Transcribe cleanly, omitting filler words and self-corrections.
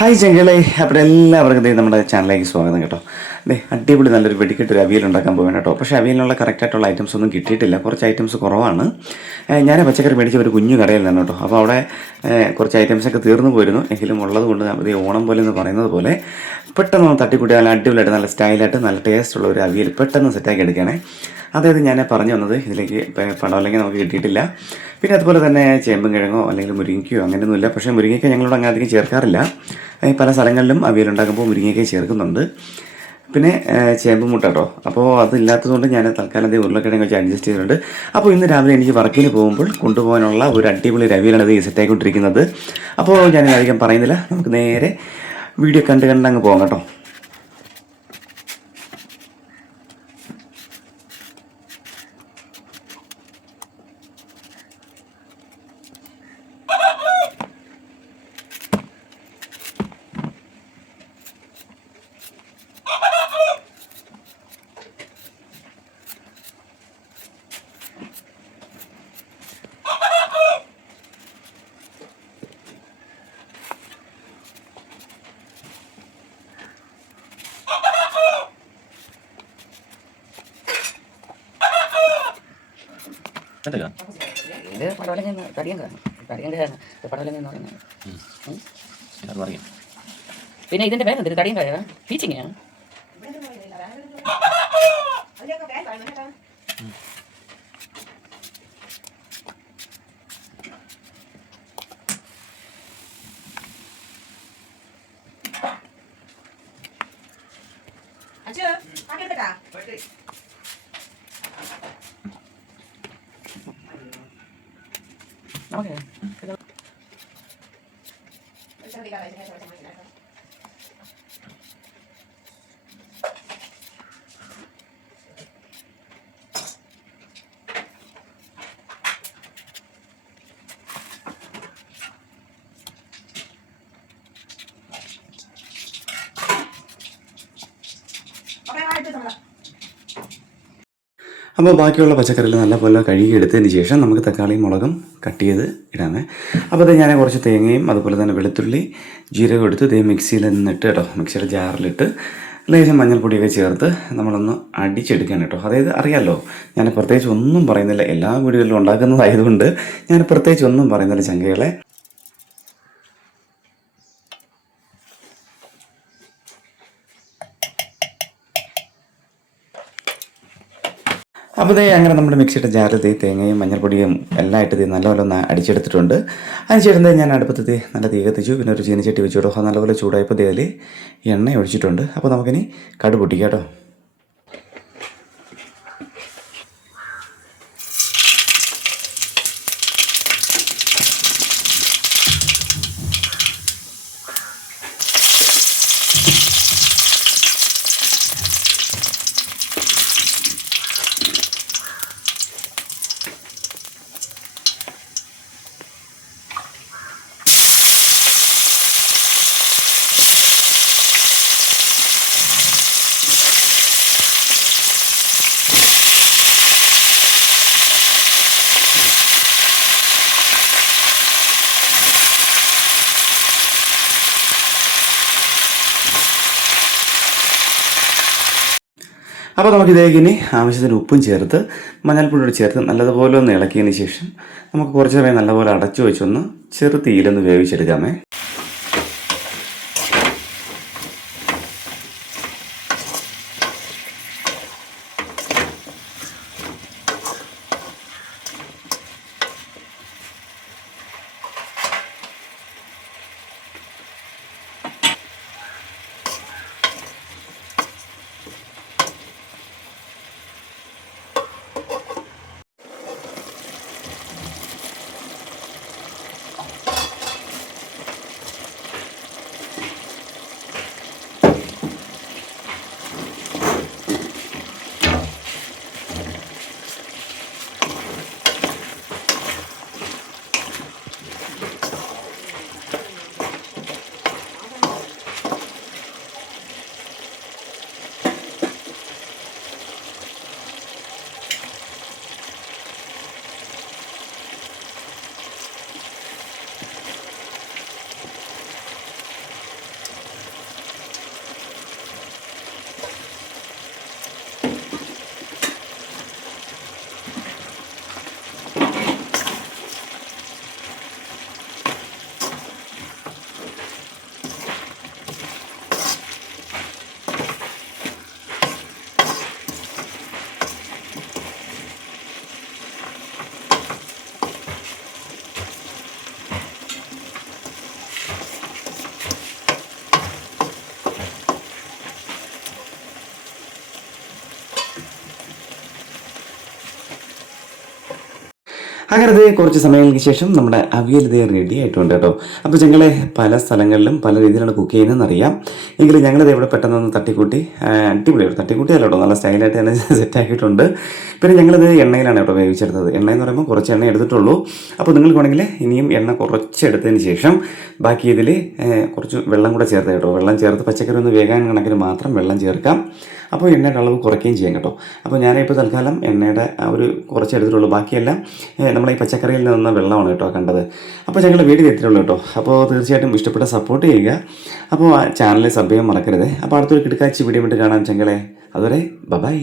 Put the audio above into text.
Hi ചെങ്കളെ, അപ്പോൾ എല്ലാവർക്കും നമ്മുടെ ചാനലിലേക്ക് സ്വാഗതം കേട്ടോ. അടിപൊളി നല്ലൊരു വെടിക്കെട്ടൊരു അവിയൽ ഉണ്ടാക്കാൻ പോവുകയാണ് കേട്ടോ. പക്ഷേ അവിയലിനുള്ള കറക്റ്റായിട്ടുള്ള ഐറ്റംസ് ഒന്നും കിട്ടിയിട്ടില്ല, കുറച്ച് ഐറ്റംസ് കുറവാണ്. ഞാൻ പച്ചക്കറി മേടിച്ച ഒരു കുഞ്ഞു കടയിൽ നിന്നാണ് കേട്ടോ. അപ്പോൾ അവിടെ കുറച്ച് ഐറ്റംസൊക്കെ തീർന്നു പോയിരുന്നു. എങ്കിലും ഉള്ളത് കൊണ്ട് അത് ഓണം പോലെ എന്ന് പറയുന്നത് പോലെ പെട്ടെന്ന് തട്ടിക്കൂട്ടി നല്ല അടിപൊളിയായിട്ട് നല്ല സ്റ്റൈലായിട്ട് നല്ല ടേസ്റ്റുള്ള ഒരു അവിയൽ പെട്ടെന്ന് സെറ്റാക്കി എടുക്കുകയാണേ. അതായത് ഞാൻ പറഞ്ഞു വന്നത് ഇതിലേക്ക് പടവലങ്ങ നമുക്ക് കിട്ടിയിട്ടില്ല. പിന്നെ അതുപോലെ തന്നെ ചേമ്പും കിഴങ്ങോ അല്ലെങ്കിൽ മുരിങ്ങയ്ക്കയോ അങ്ങനെയൊന്നുമില്ല. പക്ഷേ മുരിങ്ങയ്ക്ക ഞങ്ങളോട് അങ്ങനെ അധികം ചേർക്കാറില്ല. പല സ്ഥലങ്ങളിലും അവിയലുണ്ടാക്കുമ്പോൾ മുരിങ്ങയ്ക്ക ചേർക്കുന്നുണ്ട്. പിന്നെ ചേമ്പ് മുട്ട കേട്ടോ. അപ്പോൾ അതില്ലാത്തതുകൊണ്ട് ഞാൻ തൽക്കാലം അതേ ഉരുളക്കിഴങ്ങ് വെച്ച് അഡ്ജസ്റ്റ് ചെയ്തിട്ടുണ്ട്. അപ്പോൾ ഇന്ന് രാവിലെ എനിക്ക് വർക്കിന് പോകുമ്പോൾ കൊണ്ടുപോകാനുള്ള ഒരു അടിപൊളി അവിയലാണ് ഇത് സെറ്റായിക്കൊണ്ടിരിക്കുന്നത്. അപ്പോൾ ഞാൻ അധികം പറയുന്നില്ല, നമുക്ക് നേരെ വീഡിയോ കണ്ട് അങ്ങ് പോകാം കേട്ടോ. ഇത് പടവലങ്ങ കടിയങ്ക പടവലങ്ങ എന്ന് പറയുന്നത്. പിന്നെ ഇതിന്റെ പേരെന്ത്? കടിയങ്കായ പീച്ചിങ്ങ. Okay. അപ്പോൾ ബാക്കിയുള്ള പച്ചക്കറികൾ നല്ലപോലെ കഴുകിയെടുത്തതിന് ശേഷം നമുക്ക് തക്കാളിയും മുളകും കട്ട് ചെയ്ത് ഇടാമേ. അപ്പോൾ അത് ഞാൻ കുറച്ച് തേങ്ങയും അതുപോലെ തന്നെ വെളുത്തുള്ളി ജീരകം എടുത്ത് ഇതേ മിക്സിയിൽ നിന്നിട്ട് കേട്ടോ, മിക്സിയുടെ ജാറിലിട്ട് ലേശം മഞ്ഞൾപ്പൊടിയൊക്കെ ചേർത്ത് നമ്മളൊന്ന് അടിച്ചെടുക്കുകയാണ് കേട്ടോ. അതായത് അറിയാമല്ലോ, ഞാൻ പ്രത്യേകിച്ച് ഒന്നും പറയുന്നില്ല, എല്ലാ വീടുകളിലും ഉണ്ടാക്കുന്നതായതുകൊണ്ട് ഞാൻ പ്രത്യേകിച്ച് ഒന്നും പറയുന്നില്ല ചങ്കകളെ. അപ്പോൾ ഇതേ അങ്ങനെ നമ്മുടെ മിക്സിയുടെ ജാറിൽ തേങ്ങയും മഞ്ഞൾപ്പൊടിയും എല്ലാം ഇട്ട് നല്ലപോലെ ഒന്ന് അടിച്ചെടുത്തിട്ടുണ്ട്. അതിനുശേഷം ഞാൻ അടുപ്പത്ത് നല്ല തീ കത്തിച്ചു. പിന്നെ ഒരു ചീനച്ചട്ടി വെച്ചു കേട്ടോ. നല്ലപോലെ ചൂടായപ്പോൾ അതിൽ എണ്ണ ഒഴിച്ചിട്ടുണ്ട്. അപ്പോൾ നമുക്കിനി കടു പൊട്ടിക്കാം കേട്ടോ. അപ്പോൾ നമുക്കിതേക്ക് ഇനി ആവശ്യത്തിന് ഉപ്പും ചേർത്ത് മഞ്ഞൾപ്പൊടിയോട് ചേർത്ത് നല്ലതുപോലെ ഒന്ന് ഇളക്കിയതിന് ശേഷം നമുക്ക് കുറച്ച് സമയം നല്ലപോലെ അടച്ചു വെച്ചൊന്ന് ചെറു തീയിലൊന്ന് വേവിച്ചെടുക്കാമേ. അങ്ങനെ ഇത് കുറച്ച് സമയങ്ങൾക്ക് ശേഷം നമ്മുടെ അവിയൽ ഇത് റെഡി ആയിട്ടുണ്ട് കേട്ടോ. അപ്പോൾ ഞങ്ങൾ പല സ്ഥലങ്ങളിലും പല രീതിയിലാണ് കുക്ക് ചെയ്യുന്നതെന്ന് അറിയാം. എങ്കിലും ഞങ്ങളിത് ഇവിടെ പെട്ടെന്നൊന്ന് തട്ടിക്കൂട്ടി അടിപൊളിയായിട്ട് തട്ടിക്കൂട്ടിയല്ല കേട്ടോ, നല്ല സ്റ്റൈലായിട്ട് തന്നെ സെറ്റാക്കിയിട്ടുണ്ട്. പിന്നെ ഞങ്ങളിത് എണ്ണയിലാണ് കേട്ടോ വേവിച്ചെടുത്തത്. എണ്ണ എന്ന് പറയുമ്പോൾ കുറച്ച് എണ്ണ എടുത്തിട്ടുള്ളൂ. അപ്പോൾ നിങ്ങൾക്ക് വേണമെങ്കിൽ ഇനിയും എണ്ണ കുറച്ചെടുത്തതിന് ശേഷം ബാക്കി ഇതിൽ കുറച്ച് വെള്ളം കൂടെ ചേർത്ത് കേട്ടോ. വെള്ളം ചേർത്ത് പച്ചക്കറി ഒന്ന് വേകാൻ കണക്കിന് മാത്രം വെള്ളം ചേർക്കാം. അപ്പോൾ എണ്ണയുടെ അളവ് കുറയ്ക്കുകയും ചെയ്യാം കേട്ടോ. അപ്പോൾ ഞാനിപ്പോൾ തൽക്കാലം എണ്ണയുടെ ആ ഒരു കുറച്ച് എടുത്തിട്ടുള്ളൂ. ബാക്കിയെല്ലാം നമ്മളെ ഈ പച്ചക്കറിയിൽ നിന്ന വെള്ളമാണ് കേട്ടോ കണ്ടത്. അപ്പോൾ ഞങ്ങൾ വീഡിയോ എത്തിയിട്ടുള്ളൂ കേട്ടോ. അപ്പോൾ തീർച്ചയായിട്ടും ഇഷ്ടപ്പെട്ട സപ്പോർട്ട് ചെയ്യുക. അപ്പോൾ ചാനലിൽ സബ് ചെയ്യാൻ മറക്കരുത്. അപ്പോൾ അടുത്തൊരു കിടക്കാച്ചി വീഡിയോ വിട്ട് കാണാം ചെങ്കളെ. അതുവരെ ബൈ.